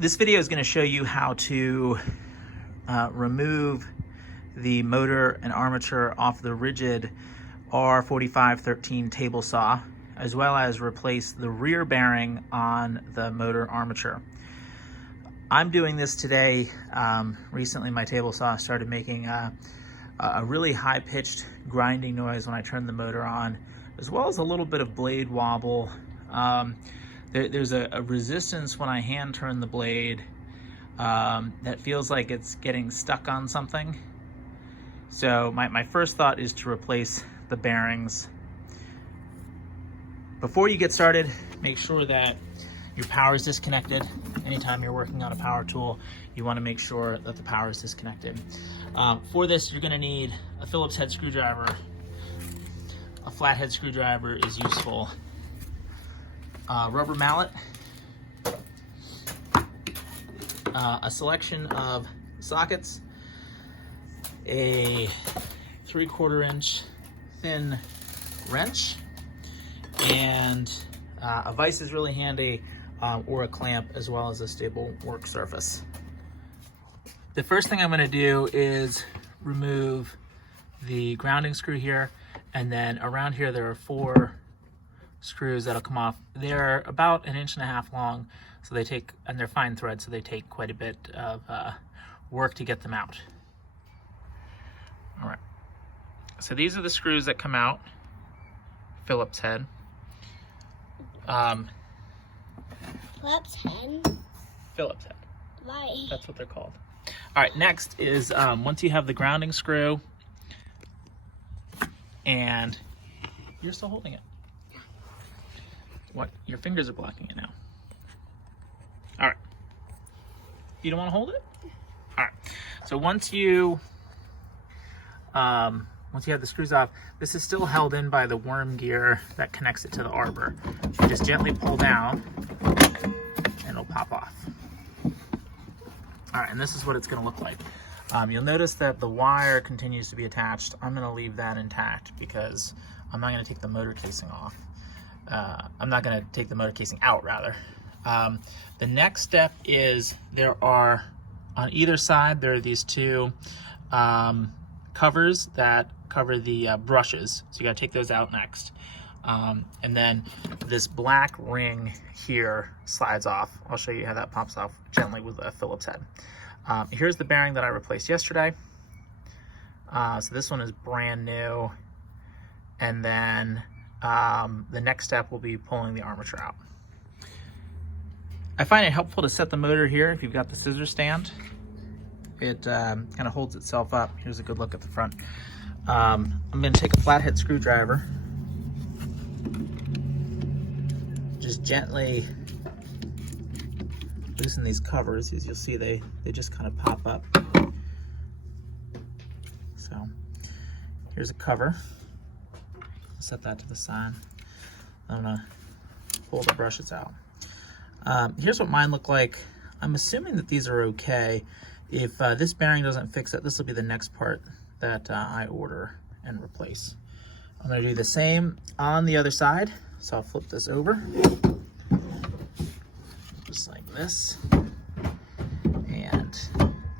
This video is going to show you how to remove the motor and armature off the Ridgid R4513 table saw, as well as replace the rear bearing on the motor armature. I'm doing this today. Recently my table saw started making a really high-pitched grinding noise when I turned the motor on, as well as a little bit of blade wobble. There's a resistance when I hand turn the blade that feels like it's getting stuck on something. So my first thought is to replace the bearings. Before you get started, make sure that your power is disconnected. Anytime you're working on a power tool, you want to make sure that the power is disconnected. For this, you're going to need a Phillips head screwdriver. A flathead screwdriver is useful. Rubber mallet, a selection of sockets, a 3/4 inch thin wrench, and a vise is really handy, or a clamp, as well as a stable work surface. The first thing I'm going to do is remove the grounding screw here, and then around here there are 4 screws that'll come off. They're about 1.5 inches long, so they take, and they're fine thread, so they take quite a bit of work to get them out. All right, so these are the screws that come out. Phillips head. Phillips head? Phillips head. Why? That's what they're called. All right, next is once you have the grounding screw, and you're still holding it. What? Your fingers are blocking it now. All right. You don't want to hold it? All right. So once you have the screws off, this is still held in by the worm gear that connects it to the arbor. You just gently pull down and it'll pop off. All right, and this is what it's going to look like. You'll notice that the wire continues to be attached. I'm going to leave that intact because I'm not going to take the motor casing off. I'm not going to take the motor casing out, rather. The next step is there are, on either side, there are these 2 covers that cover the brushes. So you got to take those out next. And then this black ring here slides off. I'll show you how that pops off gently with a Phillips head. Here's the bearing that I replaced yesterday. So this one is brand new. And then the next step will be pulling the armature out. I find it helpful to set the motor here if you've got the scissor stand. It kind of holds itself up. Here's a good look at the front. I'm going to take a flathead screwdriver. Just gently loosen these covers. As you'll see, they just kind of pop up. So here's a cover. Set that to the side. I'm gonna pull the brushes out. Here's what mine look like. I'm assuming that these are okay. If this bearing doesn't fix it, this will be the next part that I order and replace. I'm gonna do the same on the other side. So I'll flip this over, just like this. And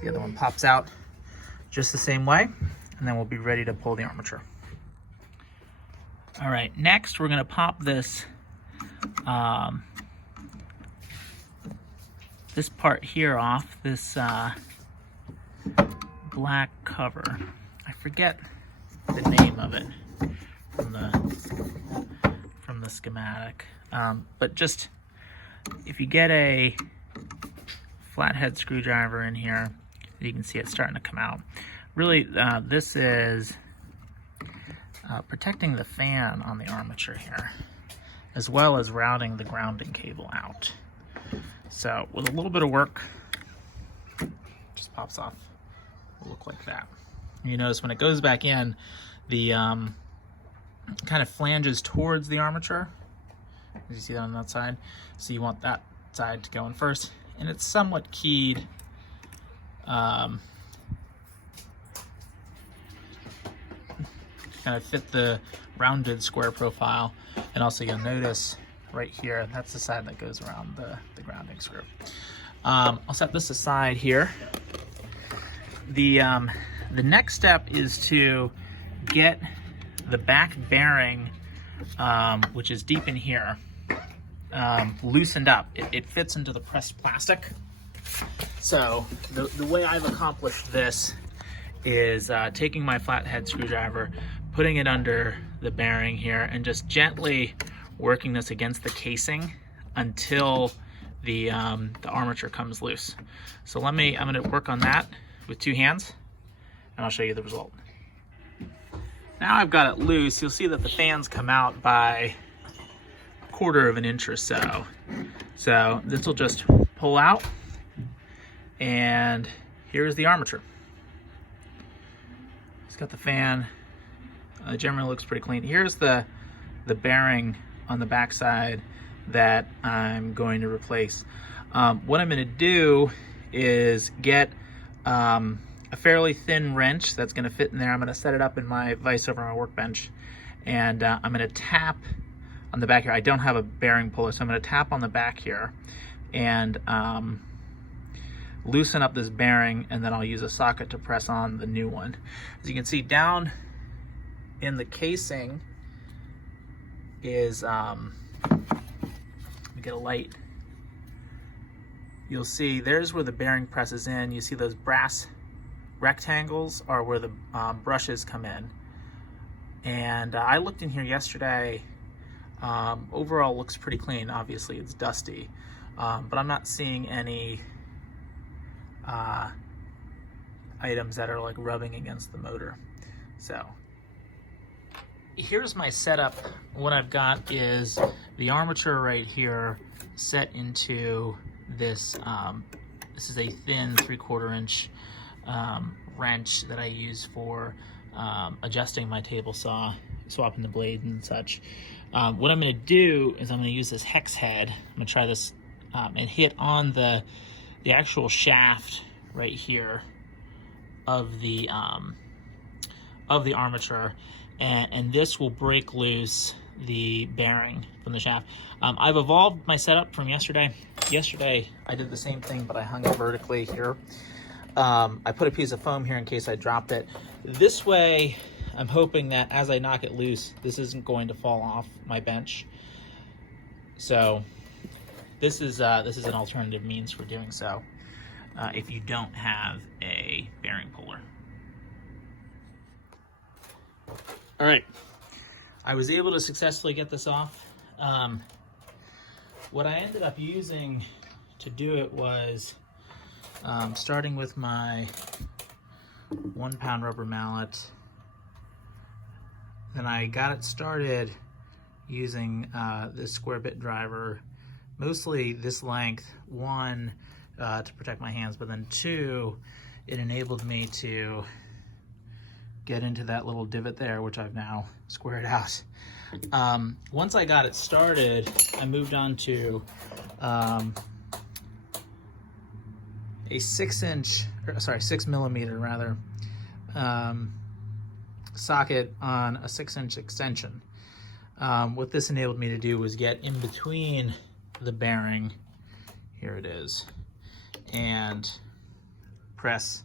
the other one pops out just the same way. And then we'll be ready to pull the armature. All right, next we're gonna pop this this part here off, this black cover. I forget the name of it from the schematic, but just if you get a flathead screwdriver in here, you can see it starting to come out. Really, this is protecting the fan on the armature here, as well as routing the grounding cable out. So with a little bit of work, just pops off. It'll look like that. And you notice when it goes back in, the kind of flanges towards the armature. As you see that on that side. So you want that side to go in first. And it's somewhat keyed. Kind of fit the rounded square profile. And also you'll notice right here, that's the side that goes around the grounding screw. I'll set this aside here. The next step is to get the back bearing, which is deep in here, loosened up. It fits into the pressed plastic. So the way I've accomplished this is taking my flathead screwdriver, putting it under the bearing here, and just gently working this against the casing until the armature comes loose. So I'm gonna work on that with 2 hands, and I'll show you the result. Now I've got it loose. You'll see that the fans come out by 1/4 of an inch or so. So this will just pull out, and here's the armature. It's got the fan. Generally looks pretty clean. Here's the bearing on the back side that I'm going to replace. What I'm going to do is get a fairly thin wrench that's going to fit in there. I'm going to set it up in my vise over my workbench, and I'm going to tap on the back here. I don't have a bearing puller, so I'm going to tap on the back here and loosen up this bearing, and then I'll use a socket to press on the new one. As you can see, down in the casing is, let me get a light. You'll see there's where the bearing presses in. You see those brass rectangles are where the brushes come in. And I looked in here yesterday. Overall looks pretty clean. Obviously it's dusty, but I'm not seeing any items that are like rubbing against the motor. So here's my setup. What I've got is the armature right here set into this. This is a thin 3/4 inch wrench that I use for adjusting my table saw, swapping the blades and such. What I'm going to do is I'm going to use this hex head. I'm going to try this and hit on the actual shaft right here of the armature, and this will break loose the bearing from the shaft. I've evolved my setup from yesterday. Yesterday I did the same thing, but I hung it vertically here. I put a piece of foam here in case I dropped it. This way, I'm hoping that as I knock it loose, this isn't going to fall off my bench. So this is an alternative means for doing so if you don't have a bearing puller. All right, I was able to successfully get this off. What I ended up using to do it was starting with my 1-pound rubber mallet. Then I got it started using this square bit driver, mostly this length, 1, to protect my hands, but then 2, it enabled me to get into that little divot there, which I've now squared out. Once I got it started, I moved on to a 6 millimeter rather, socket on a 6-inch extension. What this enabled me to do was get in between the bearing, here it is, and press,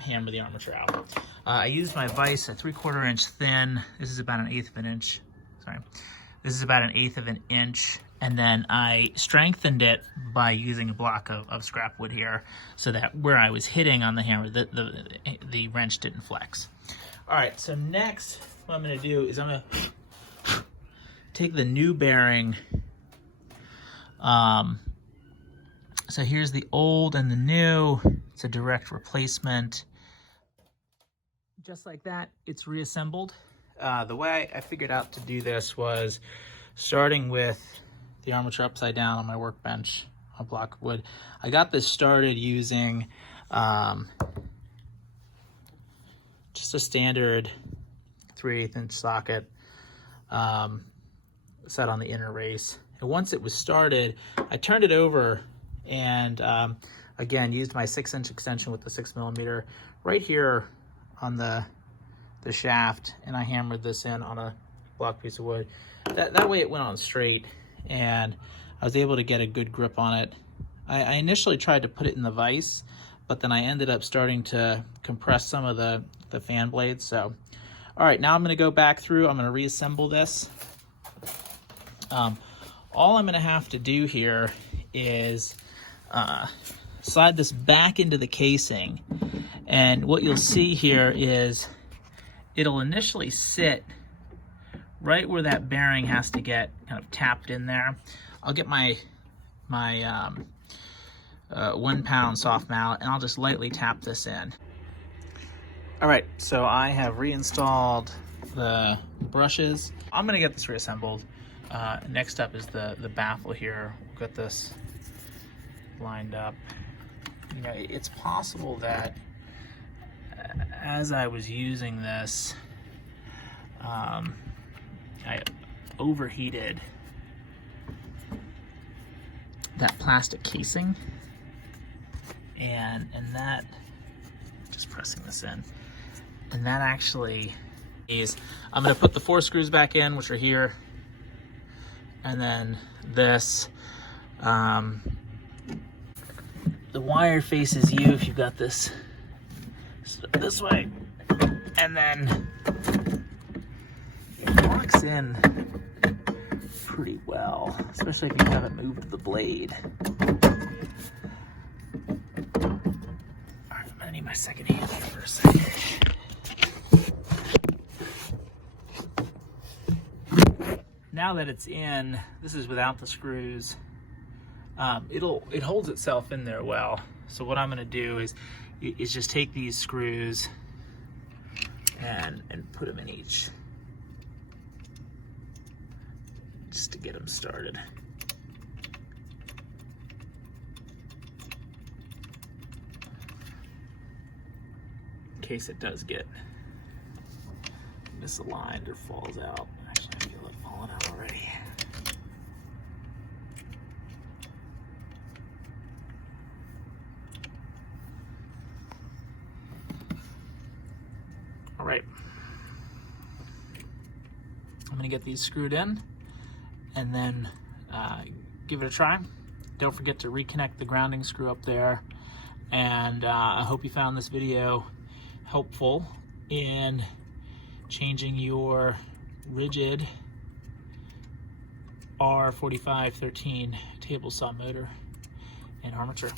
hammer the armature out. I used my vise, a 3/4 inch thin. This is about 1/8 of an inch. Sorry, this is about 1/8 of an inch, and then I strengthened it by using a block of scrap wood here, so that where I was hitting on the hammer, the wrench didn't flex. All right, so next, what I'm going to do is I'm going to take the new bearing. So here's the old and the new. It's a direct replacement. Just like that, it's reassembled. The way I figured out to do this was starting with the armature upside down on my workbench, a block of wood. I got this started using just a standard 3/8 inch socket set on the inner race. And once it was started, I turned it over and again used my 6-inch extension with the 6 millimeter right here on the shaft, and I hammered this in on a block piece of wood. That way it went on straight, and I was able to get a good grip on it I initially tried to put it in the vise, but then I ended up starting to compress some of the fan blades. So, all right, now I'm gonna go back through, I'm gonna reassemble this. All I'm gonna have to do here is slide this back into the casing. And what you'll see here is it'll initially sit right where that bearing has to get kind of tapped in there. I'll get my 1 pound soft mallet and I'll just lightly tap this in. All right, so I have reinstalled the brushes. I'm gonna get this reassembled. Next up is the baffle here. We'll get this lined up. You know, it's possible that as I was using this, I overheated that plastic casing, and that, just pressing this in, and that actually is, I'm gonna put the 4 screws back in, which are here, and then this, the wire faces you if you've got this way, and then it locks in pretty well, especially if you haven't moved the blade. All right, I'm gonna need my second hand here for a second. Now that it's in, this is without the screws. It holds itself in there well. So what I'm gonna do is just take these screws and put them in each, just to get them started. In case it does get misaligned or falls out. Actually, I feel it falling out already. All right, I'm gonna get these screwed in and then give it a try. Don't forget to reconnect the grounding screw up there. And I hope you found this video helpful in changing your Ridgid R4513 table saw motor and armature.